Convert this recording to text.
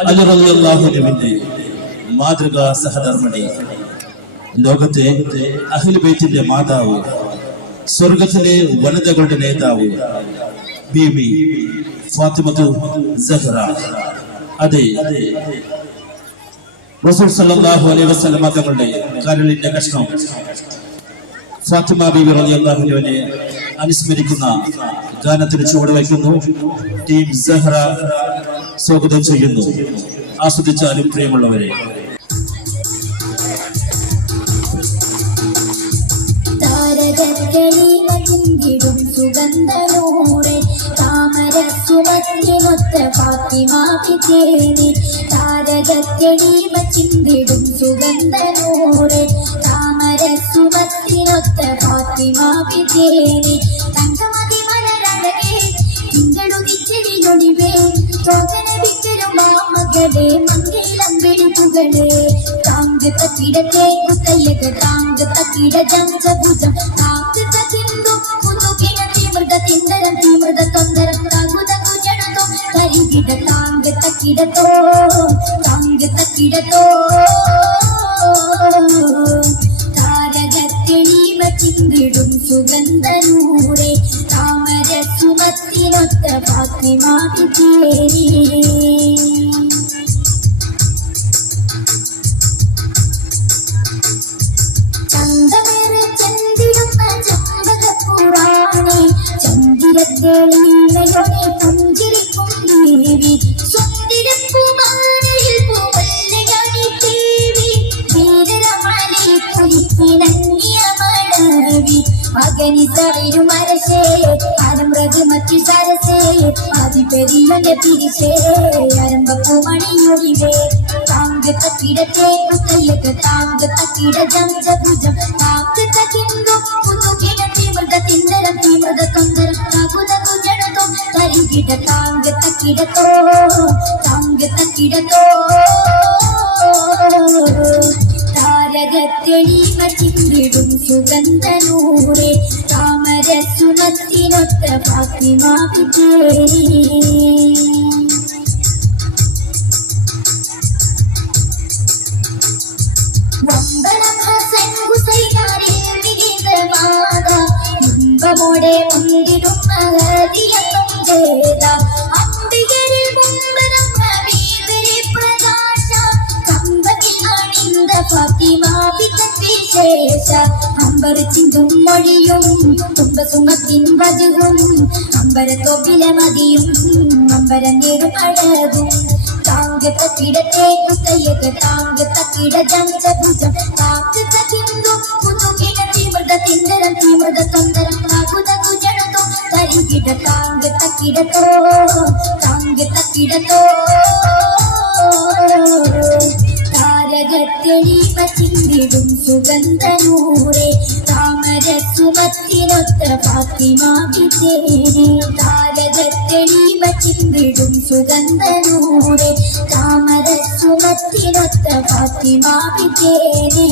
അലി റളിയല്ലാഹു അൻഹുവിന്റെ മാതൃകാ സഹധർമ്മിണി, ലോകത്തെ അഹ്ലു ബൈത്തിന്റെ മാതാവ്, സ്വർഗത്തിലെ വനിതകളുടെ നേതാവ് ബീബി ഫാത്തിമത്തു സഹ്റ. അതെ, റസൂൽ സല്ലല്ലാഹു അലൈഹി വസല്ലം തങ്ങളുടെ കരളിന്റെ കഷ്ണം ഫാത്തിമ ബീബി റളിയല്ലാഹു അൻഹയെ അനുസ്മരിക്കുന്ന ഗാനത്തിന് ചുവട് വയ്ക്കുന്നു. ടീം സഹ്റ സ്വാഗതം ചെയ്യുന്നു. ആസ്വദിച്ചാലും പ്രിയമുള്ളവരെ. സുഗന്ധനൂറെ താമര സുമത്തിനൊത്ത ഫാത്തിമ പിതേനി, താരകത്തെളിമ ചിന്തിടും സുഗന്ധനൂറെ താമര സുമത്തിനൊത്ത ഫാത്തിമ പിതേനി, തങ്കമതി മലരഴകേ തിങ്കളുദിച്ചെടിയൊളിവേ ചോദന വിക്കലും മാമകളെ മംഗളം വെളുപ്പുകളെ, താങ്ക് തക്കിടത്തെ കുത്തയ്യക താങ്ക് തക്കിട ജംസഭുജം താങ്ക് തകിന്ദു തിമൃതം തിമൃത തൊന്തരം തകുതകു ജനതോ കരികിട താങ്ക് തക്കിടത്തോ താങ്ക് തക്കിടത്തോ, താരകത്തെളിമ ചിന്തിടും സുഗന്ധനൂറെ താമര സുമത്തിനൊത്ത ഫാത്തിമ പിതേനി. ചന്ദ്രത്തേളിലൊടെ പുഞ്ചിരിക്കും ദേവി, സുന്ദരപ്പൂമാലയിൽ പൂവല്ലയാടി ദേവി, വീരരമണി കുലിക്കിണങ്ങിയ മണവി, അഗണിതയിലും അരശേ അരമ്രത് മറ്റു സരസേ അതിപെരിയൊന്റെ പിരിശേ അരമ്പപ്പൂമണിയൊഴിവേ, താങ്ക് തക്കിടത്തെ കുത്തയ്യക താങ്ക് തക്കിട ജംസഭുജം താങ്ക് തകിന്ദു പുതുകിട തിമൃത തിന്ദരം തിമൃത തൊന്തരം തകുതകു ജനതോ കരികിട താങ്ക് തക്കിടത്തോ താങ്ക് തക്കിടത്തോ, താരകത്തെളിമ ചിന്തിടും സുഗന്ധനൂറെ താമര സുമത്തിനൊത്ത ഫാത്തിമ പിതേനി. വന്ദനം ഹസൻ ഹുസൈനാരിൽ മികതമാത, ഇമ്പമോടെ മുന്തിടും മഹദിയെന്നും ജേത, അംബികരിൽ മുമ്പരം ഹബീബിലെ പ്രകാശ, കമ്പകിൽ അണിந்த ഫാത്തിമ വിശേഷ, അമ്പര ചിന്തും മൊഴിയും തുമ്പസുമത്തിൻ വജുവും അമ്പരത്തോപ്പില മതിയും അമ്പര നേടും അഴകും, താങ്ക് തക്കിടത്തെ കുത്തയ്യക താങ്ക് തക്കിട ജംസഭുജം താങ്ക് തകിന്ദു പുതുകിട തിമൃത തിന്ദരം തിമൃത തൊന്തരം തകുതകു ജനതോ കരികിട താങ്ക് തക്കിടത്തോ താങ്ക് തക്കിടത്തോ, താരകത്തെളിമ ചിന്തിടും സുഗന്ധനൂറെ താമര സുമത്തിനൊത്ത ഫാത്തിമ പിതേനി, താരകത്തെളിമ ചിന്തിടും സുഗന്ധനൂറെ താമര സുമത്തിനൊത്ത ഫാത്തിമ പിതേനി.